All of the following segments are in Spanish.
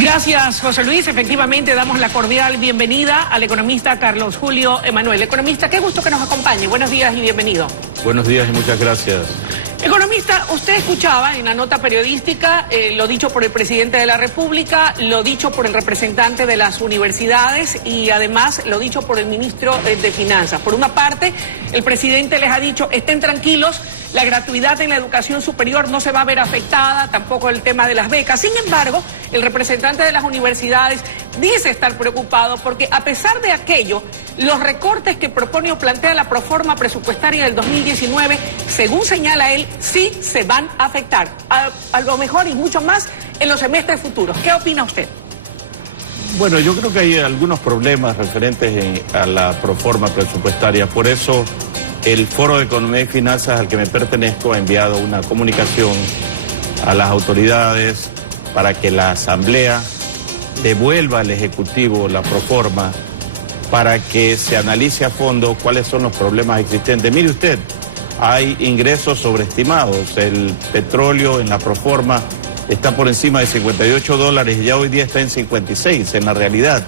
Gracias, José Luis. Efectivamente, damos la cordial bienvenida al economista Carlos Julio Emanuel. Economista, qué gusto que nos acompañe. Buenos días y bienvenido. Buenos días y muchas gracias. Economista, usted escuchaba en la nota periodística lo dicho por el presidente de la República, lo dicho por el representante de las universidades y además lo dicho por el ministro de Finanzas. Por una parte, el presidente les ha dicho, estén tranquilos, la gratuidad en la educación superior no se va a ver afectada, tampoco el tema de las becas. Sin embargo, el representante de las universidades dice estar preocupado porque a pesar de aquello, los recortes que propone o plantea la proforma presupuestaria del 2019, según señala él, sí se van a afectar, a lo mejor y mucho más en los semestres futuros. ¿Qué opina usted? Bueno, yo creo que hay algunos problemas referentes a la proforma presupuestaria, por eso el Foro de Economía y Finanzas al que me pertenezco ha enviado una comunicación a las autoridades para que la Asamblea devuelva al Ejecutivo la proforma para que se analice a fondo cuáles son los problemas existentes. Mire usted, hay ingresos sobreestimados, el petróleo en la proforma está por encima de $58 y ya hoy día está en 56 en la realidad,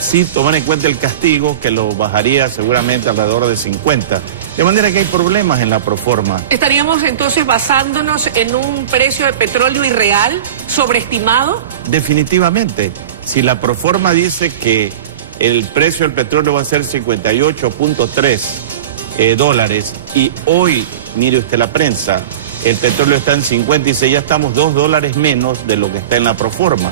sin tomar en cuenta el castigo que lo bajaría seguramente alrededor de 50. De manera que hay problemas en la proforma. ¿Estaríamos entonces basándonos en un precio de petróleo irreal, sobreestimado? Definitivamente. Si la proforma dice que el precio del petróleo va a ser 58.3 dólares y hoy, mire usted la prensa, el petróleo está en 56, ya estamos $2 menos de lo que está en la proforma.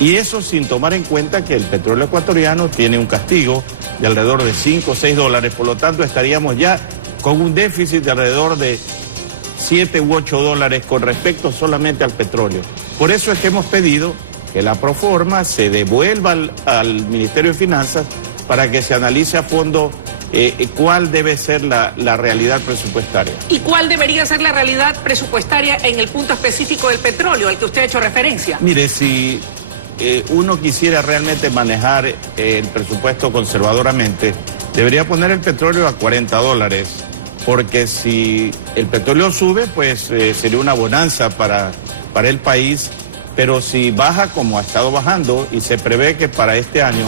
Y eso sin tomar en cuenta que el petróleo ecuatoriano tiene un castigo de alrededor de 5 o 6 dólares, por lo tanto estaríamos ya con un déficit de alrededor de 7 u 8 dólares con respecto solamente al petróleo. Por eso es que hemos pedido que la proforma se devuelva al Ministerio de Finanzas para que se analice a fondo cuál debe ser la realidad presupuestaria. ¿Y cuál debería ser la realidad presupuestaria en el punto específico del petróleo al que usted ha hecho referencia? Mire, si uno quisiera realmente manejar el presupuesto conservadoramente, debería poner el petróleo a 40 dólares, porque si el petróleo sube, pues sería una bonanza para el país, pero si baja como ha estado bajando y se prevé que para este año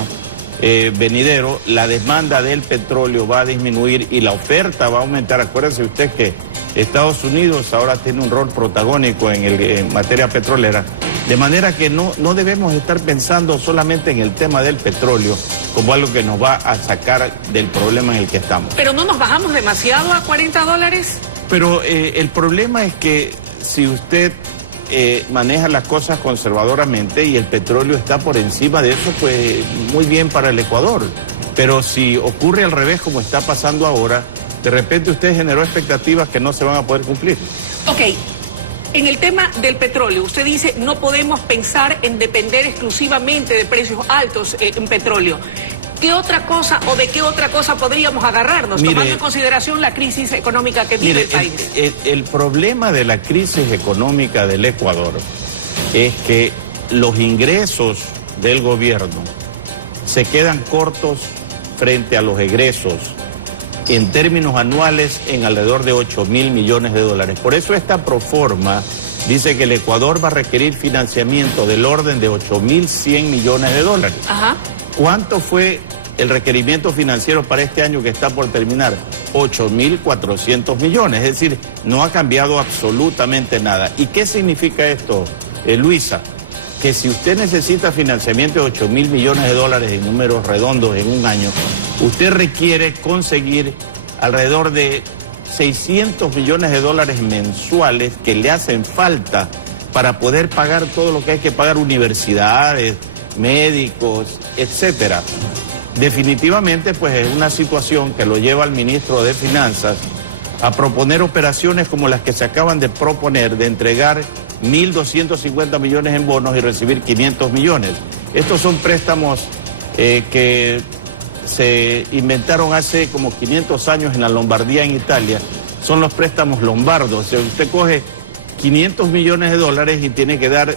venidero la demanda del petróleo va a disminuir y la oferta va a aumentar. Acuérdense usted que Estados Unidos ahora tiene un rol protagónico en materia petrolera, de manera que no debemos estar pensando solamente en el tema del petróleo como algo que nos va a sacar del problema en el que estamos. ¿Pero no nos bajamos demasiado a 40 dólares? Pero el problema es que si usted maneja las cosas conservadoramente y el petróleo está por encima de eso, pues muy bien para el Ecuador. Pero si ocurre al revés como está pasando ahora, de repente usted generó expectativas que no se van a poder cumplir. Ok. En el tema del petróleo, usted dice no podemos pensar en depender exclusivamente de precios altos en petróleo. ¿Qué otra cosa o de qué otra cosa podríamos agarrarnos, tomando en consideración la crisis económica que vive el país? El problema de la crisis económica del Ecuador es que los ingresos del gobierno se quedan cortos frente a los egresos en términos anuales en alrededor de 8.000 millones de dólares. Por eso esta proforma dice que el Ecuador va a requerir financiamiento del orden de 8.100 millones de dólares. Ajá. ¿Cuánto fue el requerimiento financiero para este año que está por terminar? 8.400 millones, es decir, no ha cambiado absolutamente nada. ¿Y qué significa esto, Luisa? Que si usted necesita financiamiento de 8.000 millones de dólares en números redondos en un año, usted requiere conseguir alrededor de 600 millones de dólares mensuales que le hacen falta para poder pagar todo lo que hay que pagar, universidades, médicos, etcétera. Definitivamente, pues es una situación que lo lleva al ministro de Finanzas a proponer operaciones como las que se acaban de proponer, de entregar 1.250 millones en bonos y recibir 500 millones. Estos son préstamos que se inventaron hace como 500 años en la Lombardía, en Italia. Son los préstamos lombardos. O sea, usted coge 500 millones de dólares y tiene que dar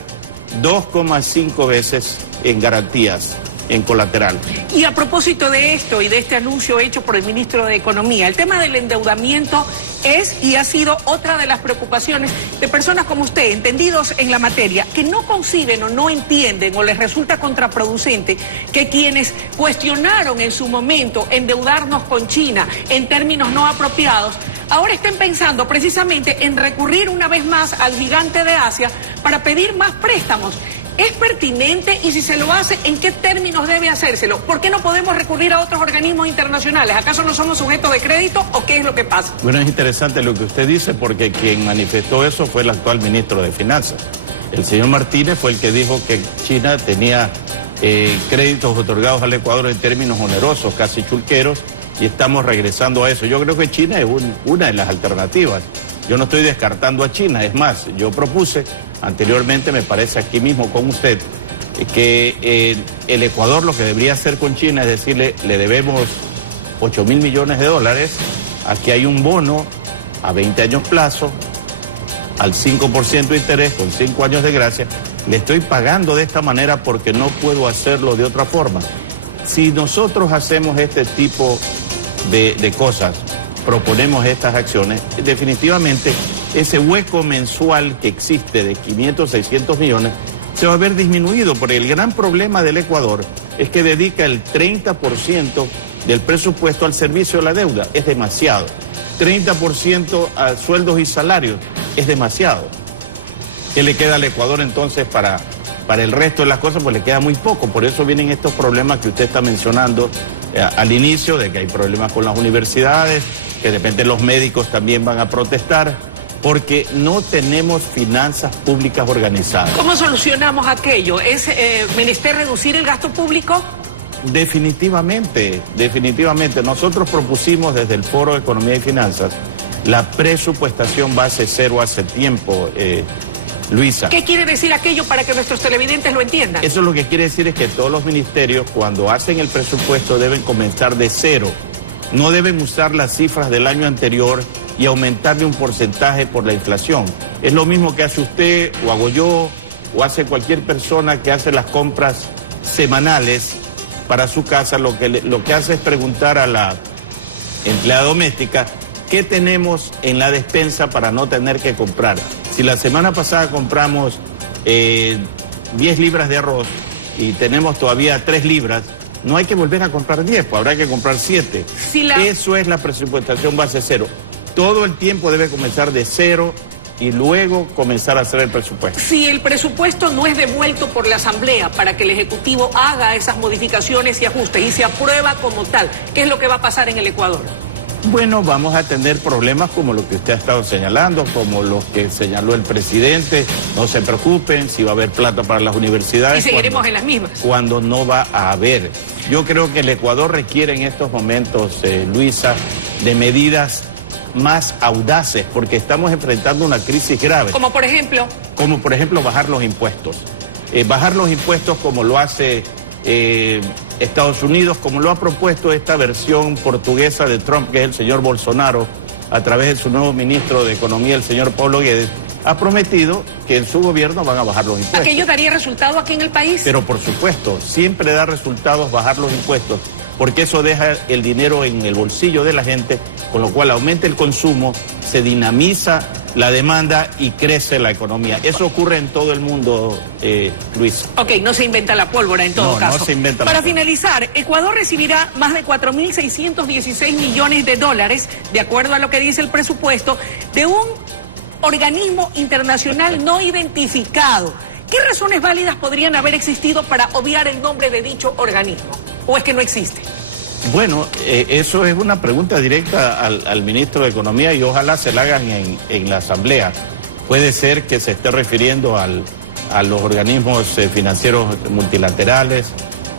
2,5 veces en garantías. en colateral. Y a propósito de esto y de este anuncio hecho por el ministro de Economía, el tema del endeudamiento es y ha sido otra de las preocupaciones de personas como usted, entendidos en la materia, que no conciben o no entienden o les resulta contraproducente que quienes cuestionaron en su momento endeudarnos con China en términos no apropiados, ahora estén pensando precisamente en recurrir una vez más al gigante de Asia para pedir más préstamos. ¿Es pertinente? Y si se lo hace, ¿en qué términos debe hacérselo? ¿Por qué no podemos recurrir a otros organismos internacionales? ¿Acaso no somos sujetos de crédito o qué es lo que pasa? Bueno, es interesante lo que usted dice porque quien manifestó eso fue el actual ministro de Finanzas. El señor Martínez fue el que dijo que China tenía créditos otorgados al Ecuador en términos onerosos, casi chulqueros, y estamos regresando a eso. Yo creo que China es una de las alternativas. Yo no estoy descartando a China, es más, yo propuse anteriormente, me parece aquí mismo con usted, que el Ecuador lo que debería hacer con China es decirle, le debemos 8.000 millones de dólares, aquí hay un bono a 20 años plazo, al 5% de interés, con 5 años de gracia, le estoy pagando de esta manera porque no puedo hacerlo de otra forma. Si nosotros hacemos este tipo de cosas, proponemos estas acciones, definitivamente ese hueco mensual que existe de 500, 600 millones se va a ver disminuido, porque el gran problema del Ecuador es que dedica el 30% del presupuesto al servicio de la deuda, es demasiado. 30% a sueldos y salarios, es demasiado. ¿Qué le queda al Ecuador entonces para el resto de las cosas? Pues le queda muy poco, por eso vienen estos problemas que usted está mencionando al inicio, de que hay problemas con las universidades, que de repente los médicos también van a protestar, porque no tenemos finanzas públicas organizadas. ¿Cómo solucionamos aquello? ¿Es menester reducir el gasto público? Definitivamente, definitivamente. Nosotros propusimos desde el Foro de Economía y Finanzas la presupuestación base cero hace tiempo, Luisa. ¿Qué quiere decir aquello para que nuestros televidentes lo entiendan? Eso lo que quiere decir es que todos los ministerios, cuando hacen el presupuesto, deben comenzar de cero. No deben usar las cifras del año anterior y aumentarle un porcentaje por la inflación. Es lo mismo que hace usted, o hago yo, o hace cualquier persona que hace las compras semanales para su casa. Lo que hace es preguntar a la empleada doméstica qué tenemos en la despensa para no tener que comprar. Si la semana pasada compramos 10 libras de arroz y tenemos todavía 3 libras, no hay que volver a comprar 10, pues habrá que comprar 7. Eso es la presupuestación base cero. Todo el tiempo debe comenzar de cero y luego comenzar a hacer el presupuesto. Si el presupuesto no es devuelto por la Asamblea para que el Ejecutivo haga esas modificaciones y ajustes y se aprueba como tal, ¿qué es lo que va a pasar en el Ecuador? Bueno, vamos a tener problemas como lo que usted ha estado señalando, como los que señaló el presidente. No se preocupen, si va a haber plata para las universidades. Y seguiremos en las mismas. Cuando no va a haber. Yo creo que el Ecuador requiere en estos momentos, Luisa, de medidas más audaces, porque estamos enfrentando una crisis grave. ¿Como por ejemplo? Como por ejemplo bajar los impuestos. Bajar los impuestos como lo hace Estados Unidos, como lo ha propuesto esta versión portuguesa de Trump, que es el señor Bolsonaro, a través de su nuevo ministro de Economía, el señor Paulo Guedes, ha prometido que en su gobierno van a bajar los impuestos. ¿Aquello daría resultado aquí en el país? Pero por supuesto, siempre da resultados bajar los impuestos, porque eso deja el dinero en el bolsillo de la gente, con lo cual aumenta el consumo, se dinamiza la demanda y crece la economía. Eso ocurre en todo el mundo, Luis. Ok, no se inventa la pólvora en todo caso. No se inventa Para finalizar, Ecuador recibirá más de 4.616 millones de dólares, de acuerdo a lo que dice el presupuesto, de un organismo internacional no identificado. ¿Qué razones válidas podrían haber existido para obviar el nombre de dicho organismo? ¿O es que no existe? Bueno, eso es una pregunta directa al ministro de Economía y ojalá se la hagan en la Asamblea. Puede ser que se esté refiriendo a los organismos financieros multilaterales,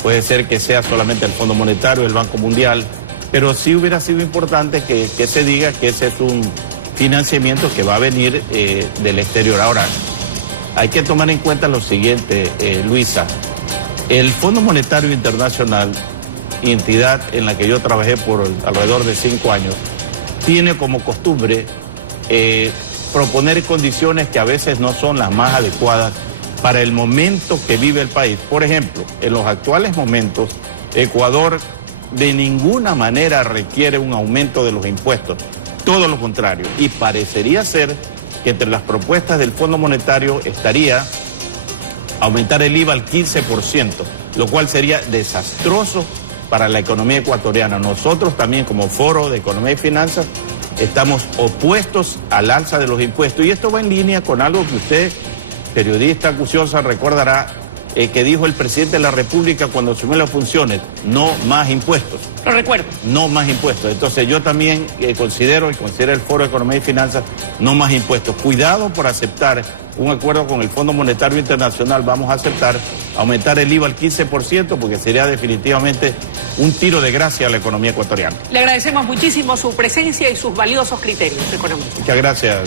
puede ser que sea solamente el Fondo Monetario, el Banco Mundial, pero sí hubiera sido importante que se diga que ese es un financiamiento que va a venir del exterior. Ahora, hay que tomar en cuenta lo siguiente, Luisa. El Fondo Monetario Internacional, entidad en la que yo trabajé por alrededor de 5 años, tiene como costumbre proponer condiciones que a veces no son las más adecuadas para el momento que vive el país. Por ejemplo, en los actuales momentos, Ecuador de ninguna manera requiere un aumento de los impuestos, todo lo contrario, y parecería ser que entre las propuestas del Fondo Monetario estaría aumentar el IVA al 15%, lo cual sería desastroso para la economía ecuatoriana. Nosotros también, como Foro de Economía y Finanzas, estamos opuestos al alza de los impuestos, y esto va en línea con algo que usted, periodista acuciosa, recordará que dijo el presidente de la República cuando asumió las funciones: no más impuestos. Lo recuerdo. No más impuestos. Entonces yo también considera el Foro de Economía y Finanzas, no más impuestos. Cuidado por aceptar un acuerdo con el Fondo Monetario Internacional. Vamos a aceptar aumentar el IVA al 15%, porque sería definitivamente un tiro de gracia a la economía ecuatoriana. Le agradecemos muchísimo su presencia y sus valiosos criterios económicos. Muchas gracias.